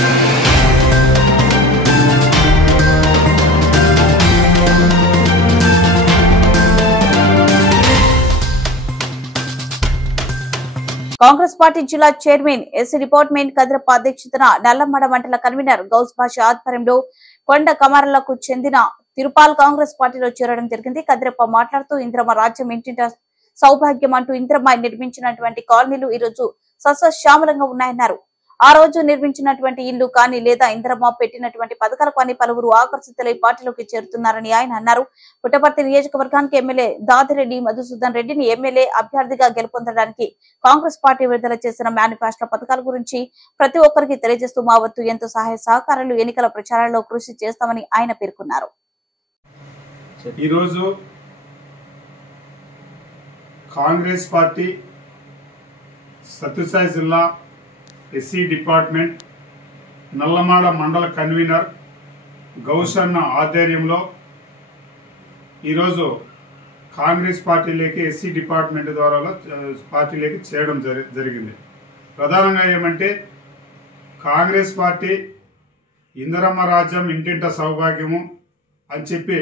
Congress party జిల్లా chairman SC department Kadirappa అధ్యక్షతన నల్లమడ మండల కన్వీనర్ గౌస్ భాష ఆధ్వర్యంలో కొండ కమరలకు చెందిన తిరుపాల్ కాంగ్రెస్ పార్టీలో చేరడం జరిగింది. కదిరప్ప మాట్లాడుతూ ఇంద్రమ్మ రాజ్యం ఇంటింట సౌభాగ్యం అంటూ ఇంద్రమ్మ నిర్మించినటువంటి కాలనీలు ఈ రోజు సస్యశ్యామలంగా ఉన్నాయన్నారు. ఆ రోజు నిర్మించినటువంటి ఇల్లు కానీ లేదా ఇంద్రమ్మ పెట్టినటువంటి పథకాలకు అని పలువురు ఆకర్షితులై పార్టీలోకి చేరుతున్నారని ఆయన అన్నారు. పుట్టపర్తి నియోజకవర్గానికి ఎమ్మెల్యే దాదిరెడ్డి మధుసూదన్ రెడ్డిని ఎమ్మెల్యే అభ్యర్థిగా గెలుపొందడానికి కాంగ్రెస్ పార్టీ విడుదల చేసిన మేనిఫెస్టో పథకాల గురించి ప్రతి ఒక్కరికి తెలియజేస్తూ మా వద్దు ఎంతో సహాయ సహకారాలు ఎన్నికల ప్రచారంలో కృషి చేస్తామని ఆయన పేర్కొన్నారు. ఈరోజు కాంగ్రెస్ పార్టీ సత్యసాయి జిల్లా ఎస్సీ డిపార్ట్మెంట్ నల్లమాడ మండల కన్వీనర్ గౌసన్న ఆధ్వర్యంలో ఈరోజు కాంగ్రెస్ పార్టీలోకి ఎస్సీ డిపార్ట్మెంట్ ద్వారా పార్టీలోకి చేరడం జరిగింది. ప్రధానంగా ఏమంటే కాంగ్రెస్ పార్టీ ఇందిరమ్మ రాజ్యం ఇంటింట సౌభాగ్యము అని చెప్పి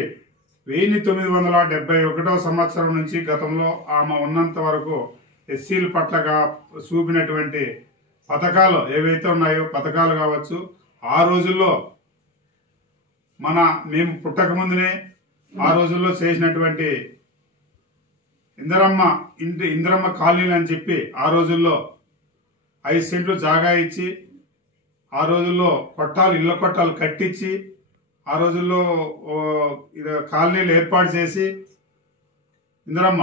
1971 సంవత్సరం నుంచి గతంలో ఆమె ఉన్నంత వరకు ఎస్సీల పట్లగా చూపినటువంటి పథకాలు ఏవైతే ఉన్నాయో పథకాలు కావచ్చు, ఆ రోజుల్లో మేము పుట్టక ముందునే ఆ రోజుల్లో చేసినటువంటి ఇందిరమ్మ కాలనీలు అని చెప్పి ఆ రోజుల్లో 5 సెంట్లు జాగా ఇచ్చి ఆ రోజుల్లో ఇళ్ల కొట్టాలు కట్టించి ఆ రోజుల్లో కాలనీలు ఏర్పాటు చేసి ఇందిరమ్మ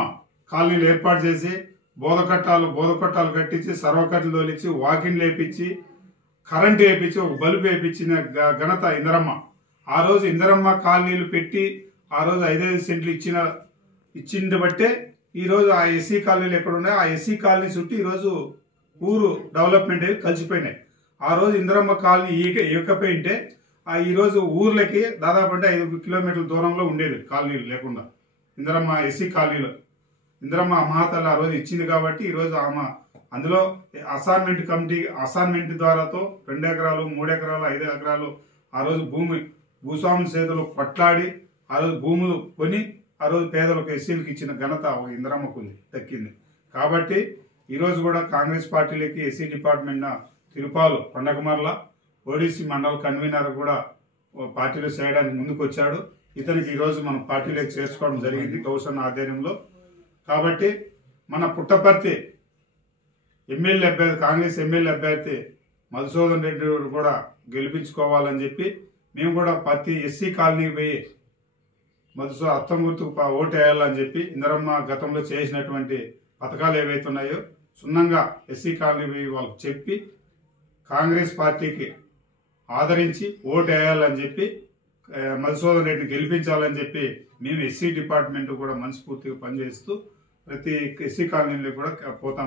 కాలనీలు ఏర్పాటు చేసి బోధకొట్టాలు కట్టించి సర్వకట్లు తోలిచ్చి వాకింగ్ లేపించి కరెంటు వేయించి ఒక బల్బు వేయించిన ఘనత ఇందిరమ్మ. ఆ రోజు ఇందిరమ్మ కాలనీలు పెట్టి ఆ రోజు 5 సెంట్లు ఇచ్చింది బట్టే ఈరోజు ఆ ఎస్సీ కాలనీలు ఎక్కడ ఉన్నాయో ఆ ఎస్సీ కాలనీ చుట్టూ ఈరోజు ఊరు డెవలప్మెంట్ అయ్యి కలిసిపోయినాయి. ఆ రోజు ఇందిరమ్మ కాలనీ ఈకపోయింటే ఈరోజు ఊర్లకి దాదాపు అంటే 5 కిలోమీటర్ల దూరంలో ఉండేది కాలనీలు లేకుండా. ఇందిరమ్మ ఎస్సీ కాలనీలో ఇందిరమ్మ మహాతల్లి ఆ రోజు ఇచ్చింది కాబట్టి ఈరోజు ఆమె అందులో అసైన్మెంట్ ద్వారాతో 2 ఎకరాలు 3 ఎకరాలు 5 ఎకరాలు ఆ రోజు భూస్వాముల చేతులు కొట్లాడి ఆ రోజు భూములు కొని ఆ రోజు పేదలకు ఎస్సీలకు ఇచ్చిన ఘనత ఇందిరమ్మకు దక్కింది. కాబట్టి ఈరోజు కూడా కాంగ్రెస్ పార్టీలకి ఎస్సీ డిపార్ట్మెంట్ తిరుపాలు కొండకమర్ల ఓడిసి మండల కన్వీనర్ కూడా పార్టీలో చేయడానికి ముందుకు వచ్చాడు. ఇతనికి ఈరోజు మనం పార్టీలోకి చేర్చుకోవడం జరిగింది గౌసన్న ఆధ్వర్యంలో. కాబట్టి మన పుట్టపర్తి ఎమ్మెల్యే అభ్యర్థి కాంగ్రెస్ ఎమ్మెల్యే అభ్యర్థి మధుసూదన్ రెడ్డి కూడా గెలిపించుకోవాలని చెప్పి మేము కూడా ప్రతి ఎస్సీ కాలనీకి పోయి అత్తం గుర్తుకు ఓటు వేయాలని చెప్పి ఇందిరమ్మ గతంలో చేసినటువంటి పథకాలు ఏవైతే ఉన్నాయో సున్నంగా ఎస్సీ కాలనీ పోయి వాళ్ళకి చెప్పి కాంగ్రెస్ పార్టీకి ఆదరించి ఓటు వేయాలని చెప్పి మధుసూదన్ రెడ్డిని గెలిపించాలని చెప్పి మేము ఎస్సీ డిపార్ట్మెంట్ కూడా మనస్ఫూర్తిగా పనిచేస్తూ ప్రతి ఎస్సీ కాలనీలో కూడా పోతాం.